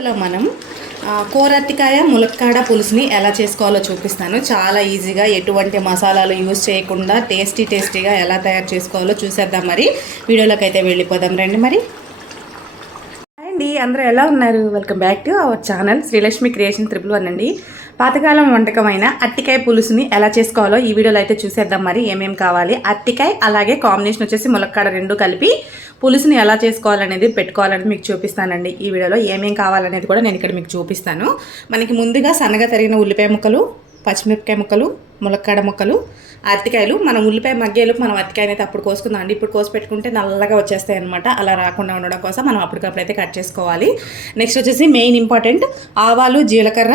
వీడియోలో మనం కూర కూరట్టికాయ ములక్కాడ పులుసుని ఎలా చేసుకోవాలో చూపిస్తాను. చాలా ఈజీగా ఎటువంటి మసాలాలు యూజ్ చేయకుండా టేస్టీ టేస్టీగా ఎలా తయారు చేసుకోవాలో చూసేద్దాం మరి. వీడియోలోకి అయితే వెళ్ళిపోదాం. రండి మరి. అందరూ ఎలా ఉన్నారు? Welcome back to our channel Srilakshmi creation triple one అండి. పాతకాలం వంటకమైన అట్టికాయ పులుసుని ఎలా చేసుకోవాలో ఈ వీడియోలో అయితే చూసేద్దాం. మరి ఏమేమి కావాలి? అట్టికాయ అలాగే కాంబినేషన్ వచ్చేసి ములక్కాడ రెండు కలిపి పులుసుని ఎలా చేసుకోవాలనేది పెట్టుకోవాలని మీకు చూపిస్తానండి. ఈ వీడియోలో ఏమేమి కావాలనేది కూడా నేను ఇక్కడ మీకు చూపిస్తాను. మనకి ముందుగా సన్నగా తరిగిన ఉల్లిపాయ ముక్కలు పచ్చిమిరపకాయ ముక్కలు ములక్కాడ ముక్కలు అరటికాయలు మనం ఉల్లిపాయ మగ్గేలు మనం అరటికాయని అయితే అప్పుడు కోసుకుందాం అండి. ఇప్పుడు కోసి పెట్టుకుంటే నల్లగా వచ్చేస్తాయి అనమాట అలా రాకుండా ఉండడం కోసం మనం అప్పటికప్పుడు అయితే కట్ చేసుకోవాలి. నెక్స్ట్ వచ్చేసి మెయిన్ ఇంపార్టెంట్ ఆవాలు జీలకర్ర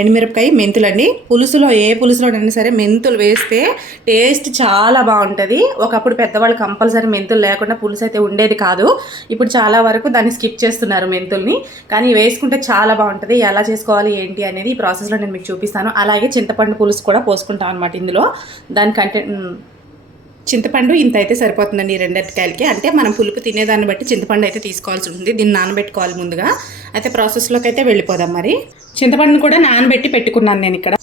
ఎండుమిరపకాయ మెంతులండి. పులుసులో ఏ పులుసులోనైనా సరే మెంతులు వేస్తే టేస్ట్ చాలా బాగుంటుంది. ఒకప్పుడు పెద్దవాళ్ళు కంపల్సరీ మెంతులు లేకుండా పులుసు అయితే ఉండేది కాదు. ఇప్పుడు చాలా వరకు దాన్ని స్కిప్ చేస్తున్నారు మెంతుల్ని. కానీ వేసుకుంటే చాలా బాగుంటుంది. ఎలా చేసుకోవాలి ఏంటి అనేది ఈ ప్రాసెస్లో నేను మీకు చూపిస్తాను. అలాగే చింతపండు పులుసు కూడా పోసుకుంటాను అనమాట ఇందులో. దాని కంటెంట్ చింతపండు ఇంత అయితే సరిపోతుందండి ఈ రెండటికాయలకి. అంటే మనం పులుపు తినేదాన్ని బట్టి చింతపండు అయితే తీసుకోవాల్సి ఉంటుంది. దీన్ని నానబెట్టుకోవాలి ముందుగా. అయితే ప్రాసెస్లోకి అయితే వెళ్ళిపోదాం మరి. చింతపండుని కూడా నానబెట్టి పెట్టుకున్నాను నేను ఇక్కడ.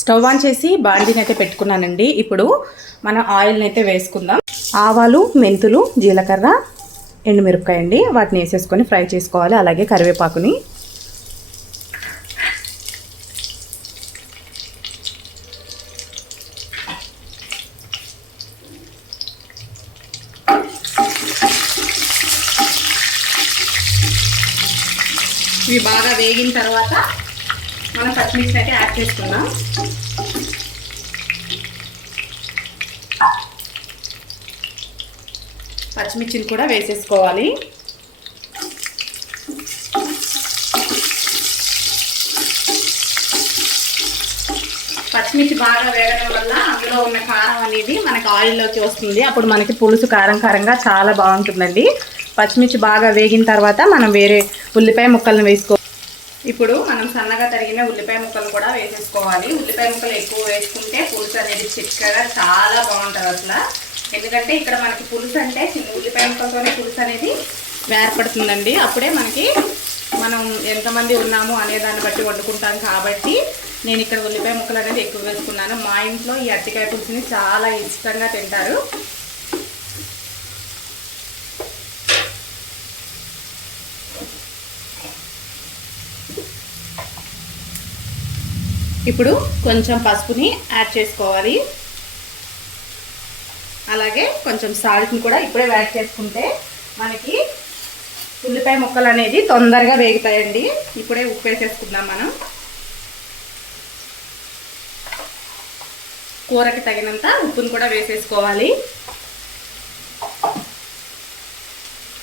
స్టవ్ ఆన్ చేసి బాండీని అయితే పెట్టుకున్నానండి. ఇప్పుడు మనం ఆయిల్ని అయితే వేసుకుందాం. ఆవాలు మెంతులు జీలకర్ర ఎండుమిరపకాయ అండి వాటిని వేసేసుకొని ఫ్రై చేసుకోవాలి. అలాగే కరివేపాకుని. ఇవి బాగా వేగిన తర్వాత మనం పచ్చిమిర్చి అయితే యాడ్ చేసుకుందాం. పచ్చిమిర్చిని కూడా వేసేసుకోవాలి. పచ్చిమిర్చి బాగా వేగడం వల్ల అందులో ఉన్న కారం అనేది మనకి ఆయిల్లోకి వస్తుంది. అప్పుడు మనకి పులుసు కారం కారంగా చాలా బాగుంటుందండి. పచ్చిమిర్చి బాగా వేగిన తర్వాత మనం వేరే ఉల్లిపాయ ముక్కలను వేసుకో ఇప్పుడు మనం సన్నగా తరిగిన ఉల్లిపాయ ముక్కలు కూడా వేసేసుకోవాలి. ఉల్లిపాయ ముక్కలు ఎక్కువ వేసుకుంటే పులుసు అనేది చిక్కగా చాలా బాగుంటుంది అసలు. ఎందుకంటే ఇక్కడ మనకి పులుసు అంటే చిన్న ఉల్లిపాయ ముక్కలతోనే పులుసు అనేది ఏర్పడుతుందండి. అప్పుడే మనకి మనం ఎంతమంది ఉన్నాము అనే దాన్ని బట్టి వండుకుంటాం కాబట్టి నేను ఇక్కడ ఉల్లిపాయ ముక్కలు అనేది ఎక్కువ వేసుకున్నాను. మా ఇంట్లో ఈ అరటికాయ పులుసుని చాలా ఇష్టంగా తింటారు. ఇప్పుడు కొంచెం పసుపుని యాడ్ చేసుకోవాలి. అలాగే కొంచెం సాల్ట్ని కూడా ఇప్పుడే యాడ్ చేసుకుంటే మనకి ఉల్లిపాయ ముక్కలు అనేది తొందరగా వేగుతాయండి. ఇప్పుడే ఉప్పు వేసేసుకుందాం మనం. కూరకి తగినంత ఉప్పును కూడా వేసేసుకోవాలి.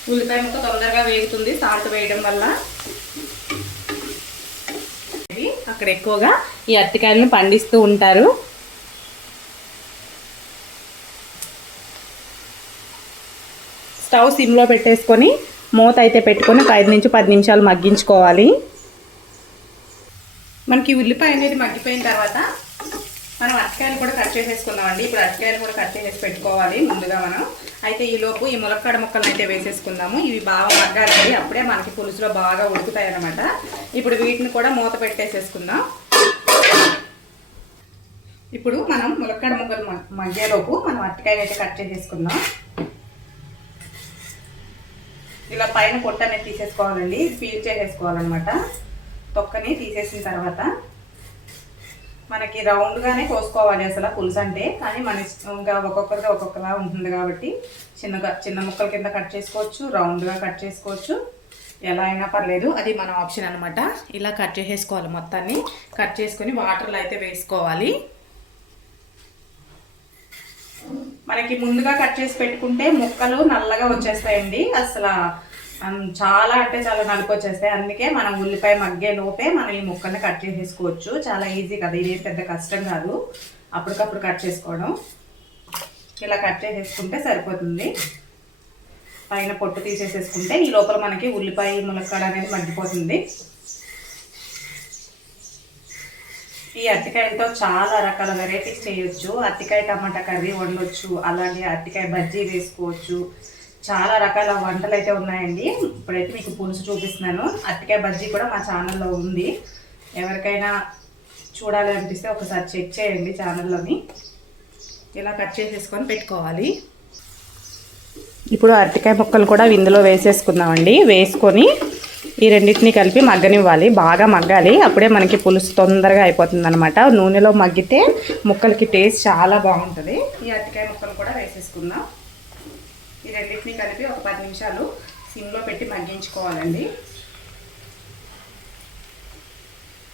ఉల్లిపాయ ముక్క తొందరగా వేగుతుంది సాల్ట్ వేయడం వల్ల. అక్కడ ఎక్కువగా ఈ అరటికాయలను పండిస్తూ ఉంటారు. స్టవ్ సిమ్లో పెట్టేసుకొని మూత అయితే పెట్టుకొని ఒక ఐదు నుంచి పది నిమిషాలు మగ్గించుకోవాలి. మనకి ఉల్లిపాయ అనేది మగ్గిపోయిన తర్వాత మనం అరటికాయలు కూడా కట్ చేసేసుకుందామండి. ఇప్పుడు అరటికాయలు కూడా కట్ చేసేసి పెట్టుకోవాలి ముందుగా మనం. అయితే ఈ లోపు ఈ ములక్కాడ ముక్కలను అయితే వేసేసుకుందాము. ఇవి బాగా మగ్గాలి. అప్పుడే మనకి పులుసులో బాగా ఉడుకుతాయి అన్నమాట ఇప్పుడు వీటిని కూడా మూత పెట్టేసేసుకుందాం. ఇప్పుడు మనం ములక్కాడ ముక్కలు మధ్యలోపు మగ్గేలోపు మనం అరటికాయలు అయితే కట్ చేసేసుకుందాం. ఇలా పైన పొట్టు అనేది తీసేసుకోవాలండి పీల్ చేసేసుకోవాలన్నమాట. తొక్కని తీసేసిన తర్వాత మనకి రౌండ్గానే కోసుకోవాలి అసలు పులుసు అంటే. కానీ మన ఇంకా ఒక్కొక్కరిది ఒక్కొక్కలా ఉంటుంది కాబట్టి చిన్నగా చిన్న ముక్కల కింద కట్ చేసుకోవచ్చు రౌండ్గా కట్ చేసుకోవచ్చు. ఎలా అయినా పర్లేదు అది మన ఆప్షన్ అనమాట ఇలా కట్ చేసేసుకోవాలి మొత్తాన్ని. కట్ చేసుకొని వాటర్లో అయితే వేసుకోవాలి. మనకి ముందుగా కట్ చేసి పెట్టుకుంటే ముక్కలు నల్లగా వచ్చేస్తాయండి. అసలు చాలా అంటే చాలా నలుపు వచ్చేస్తాయి అందుకే మనం ఉల్లిపాయ మగ్గే లోపే మనం ఈ ముక్కల్ని కట్ చేసేసుకోవచ్చు. చాలా ఈజీ కదా ఇదేం పెద్ద కష్టం కాదు. అప్పటికప్పుడు కట్ చేసుకోవడం. ఇలా కట్ చేసేసుకుంటే సరిపోతుంది. పైన పొట్టు తీసేసేసుకుంటే ఈ లోపల మనకి ఉల్లిపాయ ములక్కడ అనేది మగ్గిపోతుంది. ఈ అరటికాయలతో చాలా రకాల వెరైటీస్ చేయొచ్చు. అరటికాయ టమాటా కర్రీ వండొచ్చు. అలాగే అరటికాయ బజ్జీ వేసుకోవచ్చు. చాలా రకాల వంటలు అయితే ఉన్నాయండి. ఇప్పుడైతే మీకు పులుసు చూపిస్తున్నాను. అరటికాయ బజ్జీ కూడా మా ఛానల్లో ఉంది. ఎవరికైనా చూడాలి అనిపిస్తే ఒకసారి చెక్ చేయండి ఛానల్లోని. ఇలా కట్ చేసేసుకొని పెట్టుకోవాలి. ఇప్పుడు అరటికాయ ముక్కలు కూడా ఇందులో వేసేసుకుందామండి. వేసుకొని ఈ రెండింటిని కలిపి మగ్గనివ్వాలి. బాగా మగ్గాలి. అప్పుడే మనకి పులుసు తొందరగా అయిపోతుంది అనమాట నూనెలో మగ్గితే ముక్కలకి టేస్ట్ చాలా బాగుంటుంది. ఈ అరటికాయ ముక్కలు కూడా వేసేసుకుందాం. రెండింటిని కలిపి ఒక పది నిమిషాలు సిమ్లో పెట్టి మగ్గించుకోవాలండి.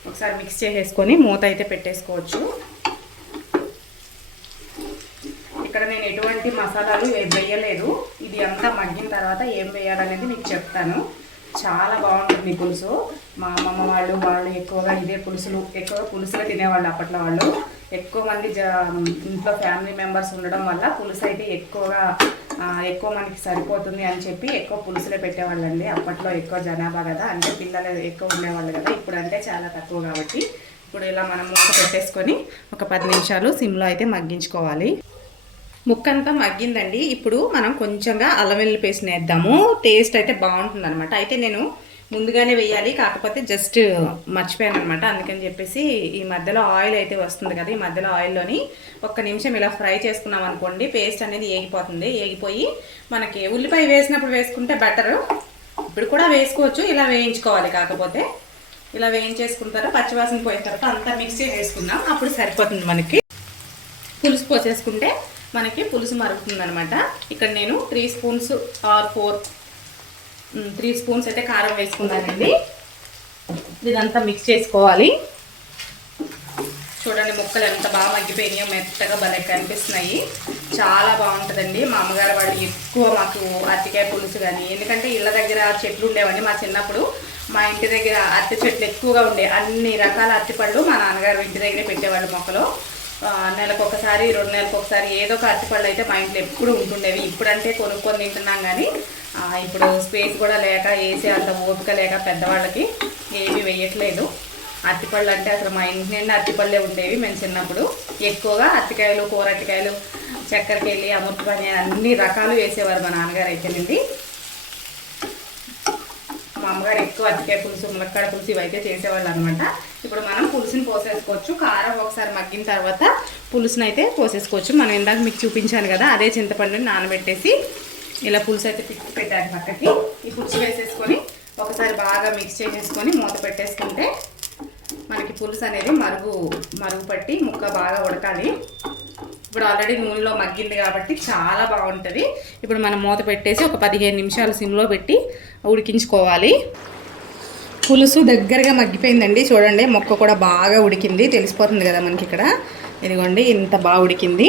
ఒకసారి మిక్స్ చేసేసుకొని మూత అయితే పెట్టేసుకోవచ్చు. ఇక్కడ నేను ఎటువంటి మసాలాలు వేయలేదు. ఇది అంతా మగ్గిన తర్వాత ఏం వేయాలనేది మీకు చెప్తాను. చాలా బాగుంటుంది పులుసు. మా అమ్మమ్మ వాళ్ళు వాళ్ళు ఎక్కువగా ఇదే పులుసులు ఎక్కువ పులుసుగా తినేవాళ్ళు అప్పట్లో వాళ్ళు. ఎక్కువ మంది జ ఇంట్లో ఫ్యామిలీ మెంబర్స్ ఉండడం వల్ల పులుసు అయితే ఎక్కువగా ఎక్కువ మనకి సరిపోతుంది అని చెప్పి ఎక్కువ పులుసులే పెట్టేవాళ్ళండి. అప్పట్లో ఎక్కువ జనాభా కదా అంటే పిల్లలు ఎక్కువ ఉండేవాళ్ళు కదా ఇప్పుడు అంటే చాలా తక్కువ కాబట్టి. ఇప్పుడు ఇలా మనం మూత పెట్టేసుకొని ఒక పది నిమిషాలు సిమ్లో అయితే మగ్గించుకోవాలి. ముక్కంతా మగ్గిందండి. ఇప్పుడు మనం కొంచెంగా అల్లం వెల్లుల్లి పేస్ట్ వేద్దాము. టేస్ట్ అయితే బాగుంటుంది అనమాట అయితే నేను ముందుగానే వేయాలి కాకపోతే జస్ట్ మర్చిపోయాను అనమాట అందుకని చెప్పేసి ఈ మధ్యలో ఆయిల్ అయితే వస్తుంది కదా ఈ మధ్యలో ఆయిల్లోని ఒక్క నిమిషం ఇలా ఫ్రై చేసుకున్నాం అనుకోండి పేస్ట్ అనేది ఏగిపోతుంది. ఏగిపోయి మనకి ఉల్లిపాయ వేసినప్పుడు వేసుకుంటే బెటర్. ఇప్పుడు కూడా వేసుకోవచ్చు ఇలా వేయించుకోవాలి. కాకపోతే ఇలా వేయించేసుకుంటారు పచ్చివాసన పోయిన తర్వాత అంతా మిక్స్ చేసుకుందాం అప్పుడు సరిపోతుంది మనకి. పులుసు పోసేసుకుంటే మనకి పులుసు మరుగుతుంది అనమాట ఇక్కడ నేను three spoons or four three spoons అయితే కారం వేసుకున్నానండి. ఇదంతా మిక్స్ చేసుకోవాలి. చూడండి ముక్కలు ఎంత బాగా మగ్గిపోయినాయో మెత్తగా భలే కనిపిస్తున్నాయి. చాలా బాగుంటుందండి. మా అమ్మగారు వాళ్ళు ఎక్కువ మాకు అరటికాయ పులుసు కానీ ఎందుకంటే ఇళ్ళ దగ్గర చెట్లు ఉండేవండి మా చిన్నప్పుడు. మా ఇంటి దగ్గర అరటి చెట్లు ఎక్కువగా ఉండే అన్ని రకాల అరటిపళ్ళు మా నాన్నగారు ఇంటి దగ్గరే పెట్టేవాళ్ళు మొక్కలు. నెలకు ఒకసారి రెండు నెలలకు ఒకసారి ఏదో ఒక అరటిపళ్ళు అయితే మా ఇంట్లో ఎప్పుడు ఉంటుండేవి. ఇప్పుడంటే కొనుక్కొని తింటున్నాం కానీ ఇప్పుడు స్పేస్ కూడా లేక వేసే అంత ఓపిక లేక పెద్దవాళ్ళకి ఏమీ వేయట్లేదు అరటిపళ్ళు అంటే అసలు మా ఇంటి నిండా అరటిపళ్ళే ఉండేవి మేము చిన్నప్పుడు. ఎక్కువగా అరటికాయలు కూరటికాయలు చక్కెరకెళ్ళి అమృతపాణి అన్ని రకాలు వేసేవారు మా నాన్నగారు అయితేనండి మా అమ్మగారు ఎక్కువ అరటికాయ పులుసు ములక్కాడ పులుసు ఇవైతే చేసేవాళ్ళు అనమాట ఇప్పుడు మనం పులుసుని పోసేసుకోవచ్చు. కారం ఒకసారి మగ్గిన తర్వాత పులుసుని అయితే పోసేసుకోవచ్చు. మనం ఇందాక మీకు చూపించాను కదా అదే చింతపండుని నానబెట్టేసి ఇలా పులుసు అయితే పిచ్చి పెట్టాను పక్కకి. ఈ పులుసు వేసేసుకొని ఒకసారి బాగా మిక్స్ చేసేసుకొని మూత పెట్టేసుకుంటే మనకి పులుసు అనేది మరుగు మరుగు పట్టి ముక్క బాగా ఉడకాలి. ఇప్పుడు ఆల్రెడీ నూనెలో మగ్గింది కాబట్టి చాలా బాగుంటుంది. ఇప్పుడు మనం మూత పెట్టేసి ఒక పదిహేను నిమిషాలు సిమ్లో పెట్టి ఉడికించుకోవాలి. పులుసు దగ్గరగా మగ్గిపోయిందండి. చూడండి మొక్క కూడా బాగా ఉడికింది. తెలిసిపోతుంది కదా మనకి ఇక్కడ ఇదిగోండి ఇంత బాగా ఉడికింది.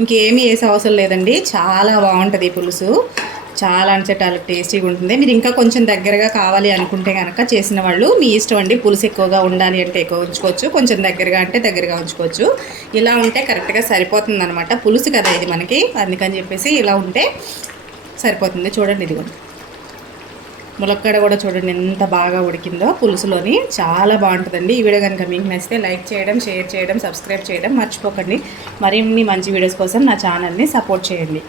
ఇంకేమీ వేసే అవసరం లేదండి. చాలా బాగుంటుంది ఈ పులుసు. చాలా అంటే చాలా టేస్టీగా ఉంటుంది. మీరు ఇంకా కొంచెం దగ్గరగా కావాలి అనుకుంటే కనుక చేసిన వాళ్ళు మీ ఇష్టం అండి. పులుసు ఎక్కువగా ఉండాలి అంటే ఎక్కువ ఉంచుకోవచ్చు. కొంచెం దగ్గరగా అంటే దగ్గరగా ఉంచుకోవచ్చు. ఇలా ఉంటే కరెక్ట్గా సరిపోతుంది అనమాట పులుసు కదా ఇది మనకి. అందుకని చెప్పేసి ఇలా ఉంటే సరిపోతుంది. చూడండి ఇదిగోండి. ములక్కడ కూడా చూడండి ఎంత బాగా ఉడికిందో పులుసులోని. చాలా బాగుంటుందండి. ఈ వీడియో కనుక మీకు నచ్చితే లైక్ చేయడం షేర్ చేయడం సబ్స్క్రైబ్ చేయడం మర్చిపోకండి. మరిన్ని మంచి వీడియోస్ కోసం నా ఛానల్ని సపోర్ట్ చేయండి.